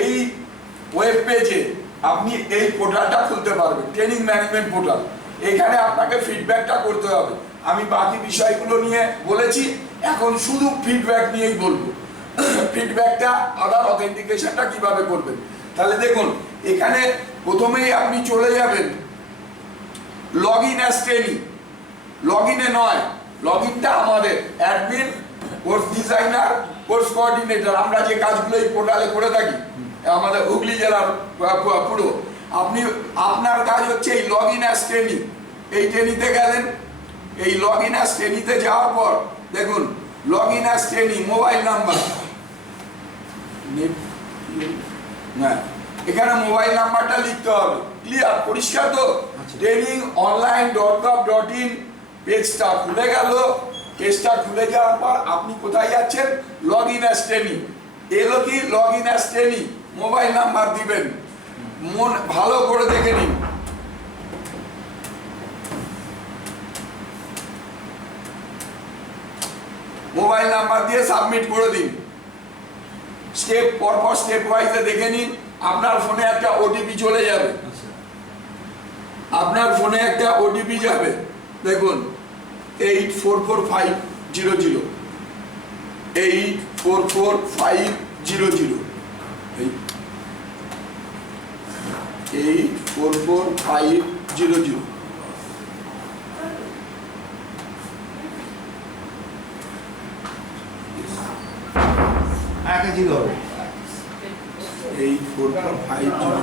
এই ওয়েব পেজে আপনি এই পোর্টালটা খুলতে পারবেন ট্রেনিং ম্যানেজমেন্ট পোর্টাল এখানে আপনাকে ফিডব্যাকটা করতে হবে। আমি বাকি বিষয়গুলো নিয়ে বলেছি, এখন শুধু ফিডব্যাক নিয়েই বলব। ফিডব্যাকটা আধার অথেন্টিকেশনটা কীভাবে করবেন? তাহলে দেখুন, এখানে প্রথমেই আপনি চলে যাবেন log in as training log ইনে নয় লগ ইনটা আমাদের admin course designer course coordinator আমরা যে কাজগুলো এই পোর্টালে করে থাকি আমাদের হুগলি জেলার পুরো আপনি আপনার কাজ হচ্ছে এই লগ ইন অ্যাজ ট্রেনিং এই ট্রেনিতে গেলেন এই লগ ইন অ্যাজ ট্রেনিতে যাওয়ার পর দেখুন log in as training mobile number হ্যাঁ এখানে মোবাইল নাম্বারটা লিখতে হবে। ক্লিয়ার পরিষ্কার তো? Training online dot gov dot in পেজটা খুলে গেল। পেজটা খুলে যাওয়ার পর আপনি কোথায় যাচ্ছেন? লগ ইন অ্যাস ট্রেনিং এলো কি? Log in as training mobile number দিবেন। মন ভালো করে দেখে নিন। মোবাইল নাম্বার দিয়ে সাবমিট করে দিন। স্টেপ পরপর স্টেপ ওয়াইজে দেখে নিন। আপনার ফোনে একটা ওটিপি চলে যাবে। আপনার ফোনে একটা ওটিপি যাবে। দেখুন eight four four five zero zero eight four four five zero zero eight four four five zero zero eight four four five zero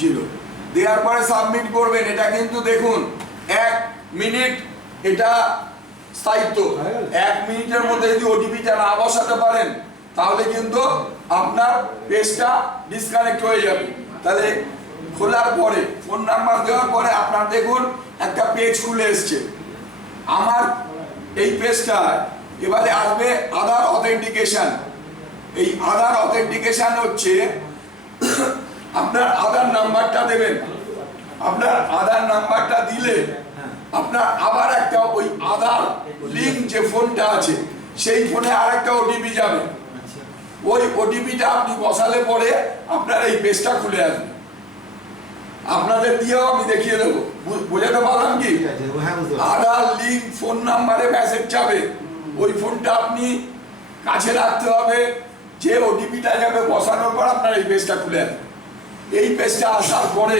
zero দেওয়ার পরে সাবমিট করবেন, এটা কিন্তু দেখুন, এক মিনিট এটা স্থায়িত্ব। এক মিনিটের মধ্যে যদি ওটিপিটা না বসাতে পারেন, তাহলে কিন্তু আপনার পেজটা ডিসকানেক্ট হয়ে যাবে। তাহলে খোলার পরে ফোন নাম্বার দেওয়ার পরে আপনার দেখুন, একটা পেজ খুলে এসছে। আমার এই পেজটা এবারে আসবে আধার অথেন্টিকেশন এই আধার অথেন্টিকেশন হচ্ছে, আপনার আধার নাম্বারটা দেবেন। আপনার আধার নাম্বারটা দিলে আপনার আবার একটা ওই আধার লিঙ্ক যে ফোনটা আছে, সেই ফোনে আর আরেকটা ওটিপি যাবে। ওই ওটিপিটা আপনি বসালে পরে আপনার এই পেজটা খুলে আসবে। আপনাদের দিয়েও আমি দেখিয়ে দেবো। বোঝাতে পারলাম কি? হ্যাঁ আধার লিঙ্ক ফোন নাম্বারে মেসেজ যাবে। ওই ফোনটা আপনি কাছে রাখতে হবে। যে ওটিপিটা যাবে বসানোর পর আপনার এই পেজটা খুলে আসবে। এই পেজটা আসার পরে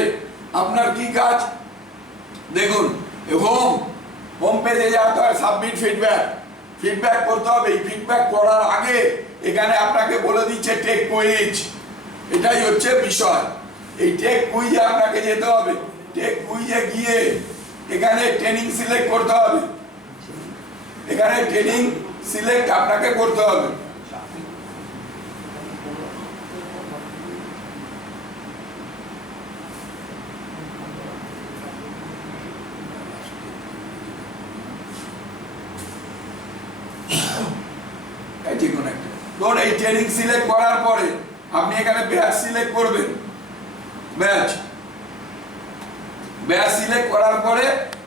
আপনার কি কাজ? দেখুন হোম হোম পেজে যেতে হয় সাবমিট ফিডব্যাক ফিডব্যাক করতে হবে। এই ফিডব্যাক করার আগে এখানে আপনাকে বলে দিচ্ছে টেক কুইজ এটাই হচ্ছে বিষয়। এই টেক কুইজে আপনাকে যেতে হবে। টেক কুইজে গিয়ে এখানে ট্রেনিং সিলেক্ট করতে হবে। এখানে ট্রেনিং সিলেক্ট আপনাকে করতে হবে। এই ট্রেনিং সিলেক্ট করার পরে আপনি এখানে ব্যাচ সিলেক্ট করবেন। ব্যাচ ব্যাচ সিলেক্ট করার পরে